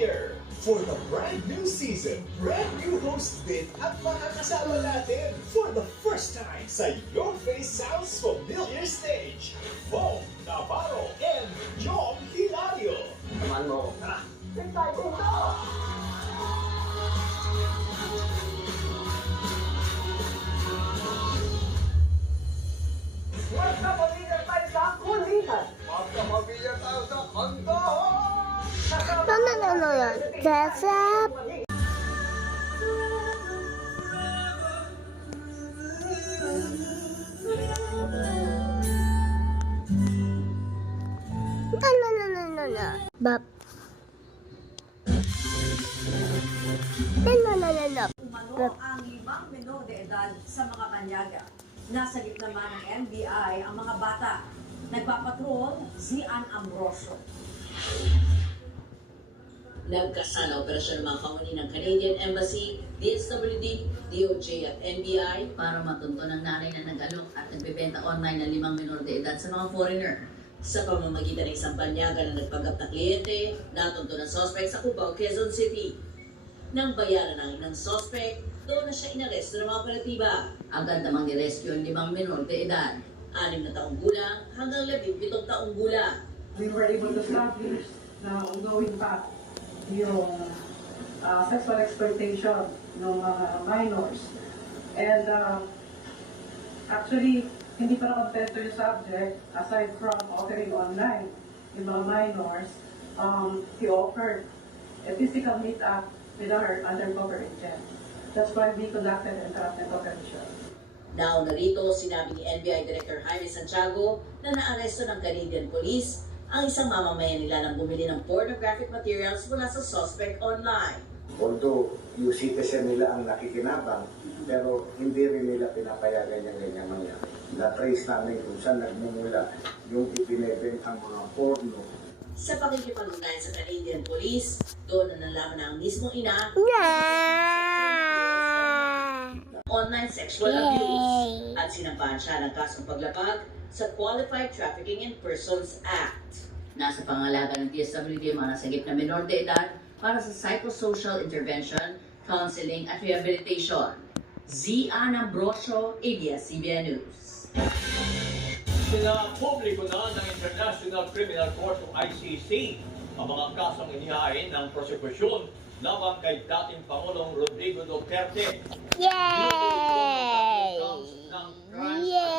year. For the brand new season, brand new hosts din ang makakasama natin for the first time sa Your Face Sounds Familiar stage. Vom Navarro and John Hilario. Samahan mo ako. Tara! Take tayo punta! Magkapamilya tayo sa kulihan! Magkapamilya tayo sa kantahan! No. That's up. No. Bap. No. Umano ang 5 menor de edad sa mga banyaga. Nasa gitna naman ng NBI ang mga bata. Nagpapatrol si Ann Ambrosio. Nagkasala operasyon ng mga kamuni ng Canadian Embassy, DSWD, DOJ at NBI para matunto ng nanay na nag-alok at nagbebenta online ng 5 menor de edad sa mga foreigner. Sa pamamagitan ng isang banyaga na nagpanggap na kliyente, natunto ng suspect sa Cubao, Quezon City. Nang bayaran ang inang suspect, doon na siya inaresto ng mga operatiba. Agad namang nirescue ang 5 menor de edad, 6 na taong gulang hanggang 17 taong gulang. We were able to establish na ongoing pa yung sexual exploitation ng mga minors. And actually, hindi pa na-contento yung subject, aside from offering online yung mga minors, he offered a physical meet-up with her undercover agent. That's why we conducted an entrapment operation. Now narito, sinabi ni NBI Director Jaime Santiago na naaresto ng Canadian Police ang isang mamamayan nila nang bumili ng pornographic materials mula sa suspect online. Although yung citizen nila ang nakikinabang, pero hindi rin nila pinapayagan yung ganyan mangyari. Na-trace namin kung saan nagmumula yung ipinebentang mga porno. Sa pakikipag-ugnayan sa Canadian Police, doon na nalaman na ang mismong ina online sexual abuse at sinampahan siya ng kasong paglapag sa Qualified Trafficking in Persons Act. Nasa pangalaga ng DSWD mga nasagip na menor de edad para sa psychosocial intervention, counseling at rehabilitation. Ann Ambrosio, ABS-CBN News. Pinapubliko na ng International Criminal Court o ICC ang mga kasong inihain ng prosekusyon laban kay dating Pangulong Rodrigo Duterte. Yay! Ng crimes Yay!